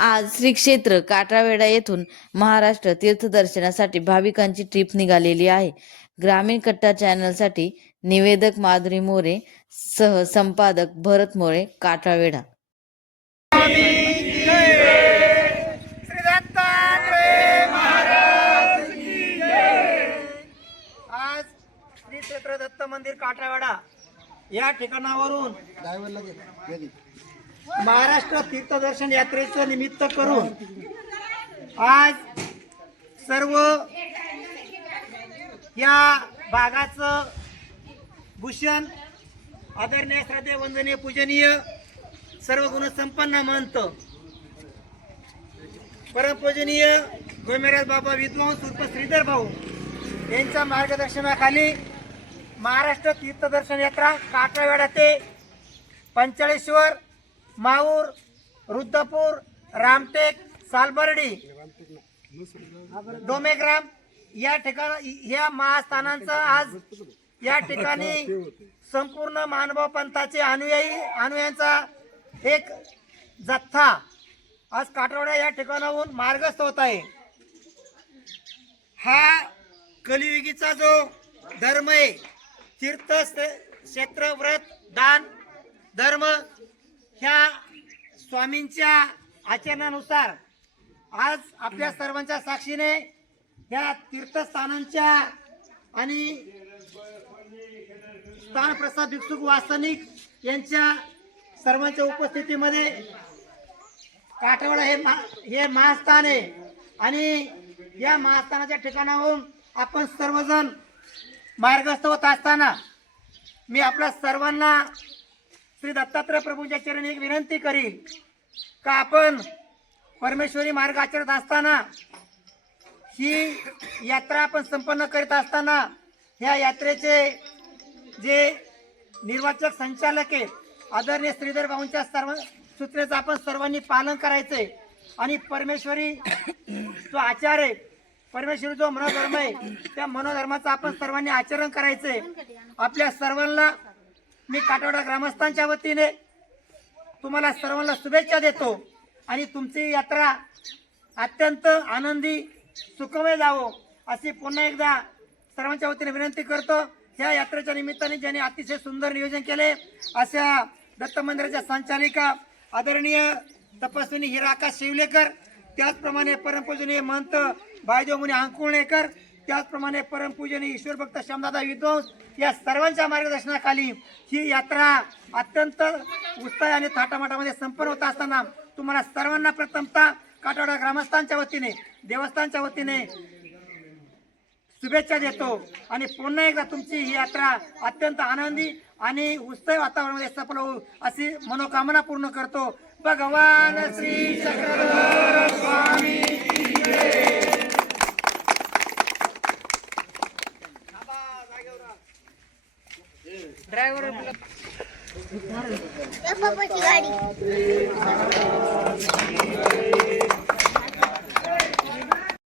आज श्री क्षेत्र काटावेडा येथून महाराष्ट्र तीर्थदर्शनासाठी भाविकांची ट्रिप निघालेली आहे. ग्रामीण कट्टा चॅनलसाठी निवेदक माधुरी मोरे सह संपादक भरत मोरे, काटावेडा. आज श्री क्षेत्र दत्त मंदिर काटावेडा या ठिकाणावरून महाराष्ट्र तीर्थदर्शन यात्रेचं निमित्त करून आज सर्व या भागाचं भूषण आदरणीय श्रद्धेय वंदनीय पूजनीय सर्व गुणसंपन्न महंत परमपूजनीय गोमेराज बाबा विद्वांस उर्फ श्रीधर भाऊ यांच्या मार्गदर्शनाखाली महाराष्ट्र तीर्थदर्शन यात्रा काटावेडा ते पंचाळेश्वर, माहूर, रुद्रपूर, रामटेक, सालबर्डी, डोमेग्राम या ठिकाणी या महास्थानांचा आज या ठिकाणी संपूर्ण महानुभाव पंथाचे अनुयायांचा एक जथ्था आज काटावेडा या ठिकाणाहून मार्गस्थ होत आहे. हा कलियुगीचा जो धर्म आहे, तीर्थ क्षेत्र, व्रत, दान, धर्म ह्या स्वामींच्या आचरणानुसार आज आपल्या सर्वांच्या साक्षीने ह्या तीर्थस्थानांच्या आणि स्थानप्रसाद भिक्षुक वासनिक यांच्या सर्वांच्या उपस्थितीमध्ये काटावेडा हे महास्थान आहे आणि या महास्थानाच्या ठिकाणाहून आपण सर्वजण मार्गस्थ होत असताना मी आपल्या सर्वांना श्री दत्तात्रय प्रभूंच्या चरणी एक विनंती करीन का आपण परमेश्वरी मार्ग आचरत असताना ही यात्रा आपण संपन्न करीत असताना ह्या यात्रेचे जे निर्वाचक संचालक आहेत आदरणीय श्रीधर भाऊंच्या सर्व सूचनेचं आपण सर्वांनी पालन करायचंय आणि परमेश्वरी जो आचार आहे, परमेश्वरी जो मनोधर्म आहे, त्या मनोधर्माचं आपण सर्वांनी आचरण करायचंय. आपल्या सर्वांना मी काटावेडा ग्रामस्थांच्या वतीने तुम्हाला सर्वांना शुभेच्छा देतो आणि तुमची यात्रा अत्यंत आनंदी सुखमय जावो अशी पुन्हा एकदा सर्वांच्या वतीने विनंती करतो. ह्या यात्रेच्या निमित्ताने ज्यांनी अतिशय सुंदर नियोजन केले अशा दत्त मंदिराच्या संचालिका आदरणीय तपस्विनी हिराका शिवलेकर, त्याचप्रमाणे परमपूजनीय महंत बायदेव मुनी अंकुळणेकर, त्याचप्रमाणे परमपूजनीय ईश्वरभक्त श्यामदादा विद्वांस या सर्वांच्या मार्गदर्शनाखाली ही यात्रा अत्यंत उत्साह आणि थाटामाटामध्ये संपन्न होत असताना तुम्हाला सर्वांना प्रथमतः काटावेडा ग्रामस्थांच्या वतीने, देवस्थानच्या वतीने शुभेच्छा देतो आणि पुन्हा एकदा तुमची ही यात्रा अत्यंत आनंदी आणि उत्साही वातावरणामध्ये सफल होऊ अशी मनोकामना पूर्ण करतो. भगवान श्री चक्रधर स्वामी ड्रायव्हर गाडी